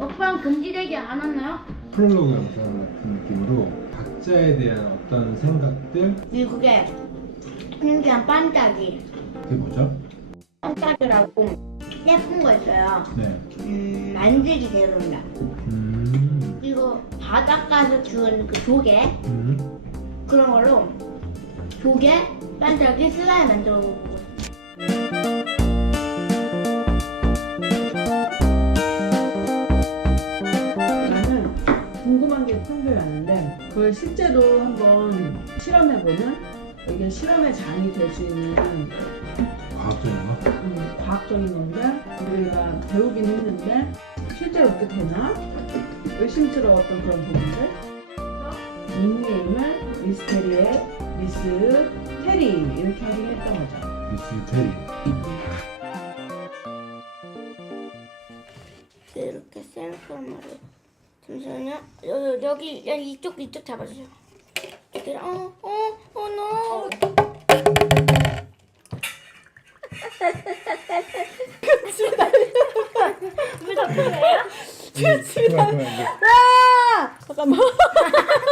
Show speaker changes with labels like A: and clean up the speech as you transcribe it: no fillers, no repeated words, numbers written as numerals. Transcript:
A: 먹방 금지되지 않았나요?
B: 프롤로그 영상 같은 느낌으로 각자에 대한 어떤 생각들.
A: 미국에 그냥 반짝이.
B: 그게 뭐죠?
A: 반짝이라고 예쁜 거 있어요.
B: 네.
A: 만들기 대로입니다.
B: 음.
A: 그리고 바닷가에서 주운 그 조개
B: 음.
A: 그런 걸로 조개 반짝이 슬라임 만들어 보고.
C: 나는 궁금한 게 평소에 왔는데 그걸 실제로 한번 실험해보면 이게 실험의 장이 될 수 있는
B: 과학적인 거?
C: 과학적인 건데 우리가 배우긴 했는데 실제로 그렇게 되나? 의심스러웠던 그런 부분들. 닉네임을 미스테리의 미스 테리 이렇게 하긴 했던 거죠.
B: 미스 테리.
A: 이렇게 센서를 잠시만요. 여기 이쪽 잡아주세요. 이렇게 no. 왜 잡히세요?
B: 그만.
C: 아! 잠깐만.